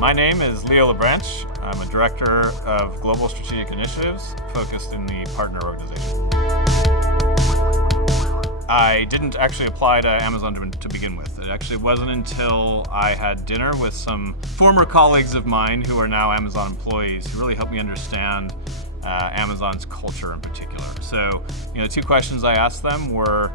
My name is Leo LeBranch. I'm a Director of Global Strategic Initiatives focused in the Partner Organization. I didn't actually apply to Amazon to begin with. It actually wasn't until I had dinner with some former colleagues of mine who are now Amazon employees who really helped me understand Amazon's culture in particular. So, two questions I asked them were,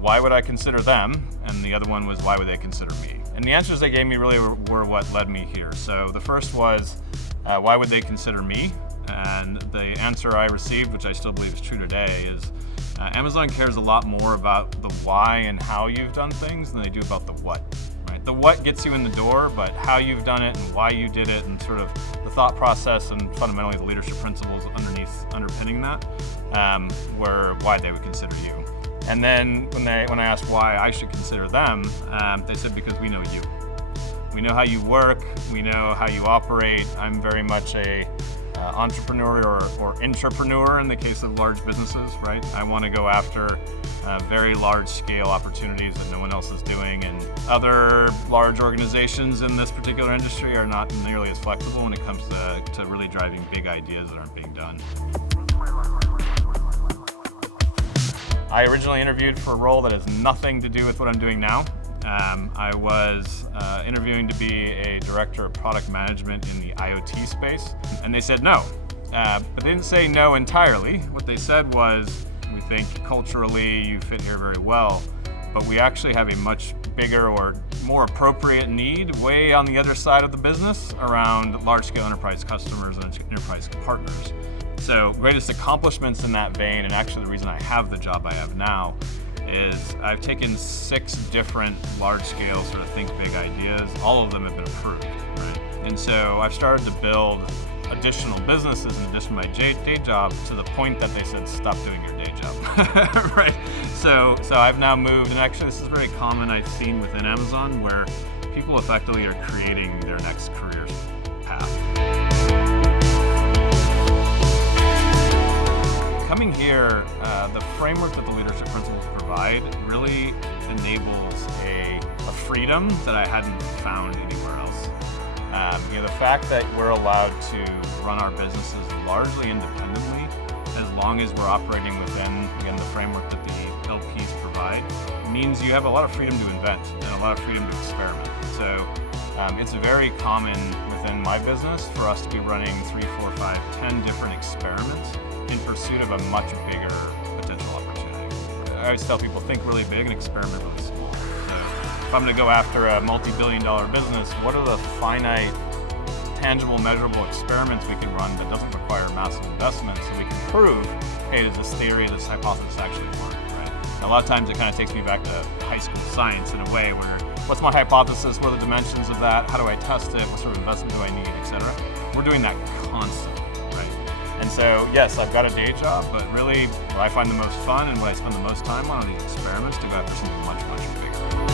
why would I consider them? And the other one was, why would they consider me? And the answers they gave me really were what led me here. So the first was, why would they consider me? And the answer I received, which I still believe is true today, is Amazon cares a lot more about the why and how you've done things than they do about the what. Right? The what gets you in the door, but how you've done it and why you did it and sort of the thought process and fundamentally the leadership principles underpinning that were why they would consider you. And then when I asked why I should consider them, they said, because we know you. We know how you work, we know how you operate. I'm very much a entrepreneur or intrapreneur in the case of large businesses, right? I want to go after very large scale opportunities that no one else is doing, and other large organizations in this particular industry are not nearly as flexible when it comes to really driving big ideas that aren't being done. I originally interviewed for a role that has nothing to do with what I'm doing now. I was interviewing to be a director of product management in the IoT space, and they said no. But they didn't say no entirely. What they said was, we think culturally you fit here very well, but we actually have a much bigger or more appropriate need way on the other side of the business around large-scale enterprise customers and enterprise partners. So greatest accomplishments in that vein, and actually the reason I have the job I have now, is I've taken 6 different large-scale sort of think big ideas. All of them have been approved, right? And so I've started to build additional businesses in addition to my day job to the point that they said, stop doing your day job, right? So I've now moved, and actually this is very common I've seen within Amazon, where people effectively are creating their next career path. Coming here, the framework that the leadership principles provide really enables a freedom that I hadn't found anywhere else. The fact that we're allowed to run our businesses largely independently, as long as we're operating within, again, the framework that the LPs provide, means you have a lot of freedom to invent and a lot of freedom to experiment. So it's very common within my business for us to be running 3, 4, 5, 10 different experiments in pursuit of a much bigger potential opportunity. I always tell people, think really big and experiment really small. So if I'm going to go after a multi-billion-dollar business, what are the finite, tangible, measurable experiments we can run that doesn't require massive investment so we can prove, hey, does this theory, this hypothesis actually work, right? And a lot of times it kind of takes me back to high school science in a way where, what's my hypothesis, what are the dimensions of that, how do I test it, what sort of investment do I need, etc. We're doing that constantly. And so, yes, I've got a day job, but really what I find the most fun and what I spend the most time on are these experiments to go after something much, much bigger.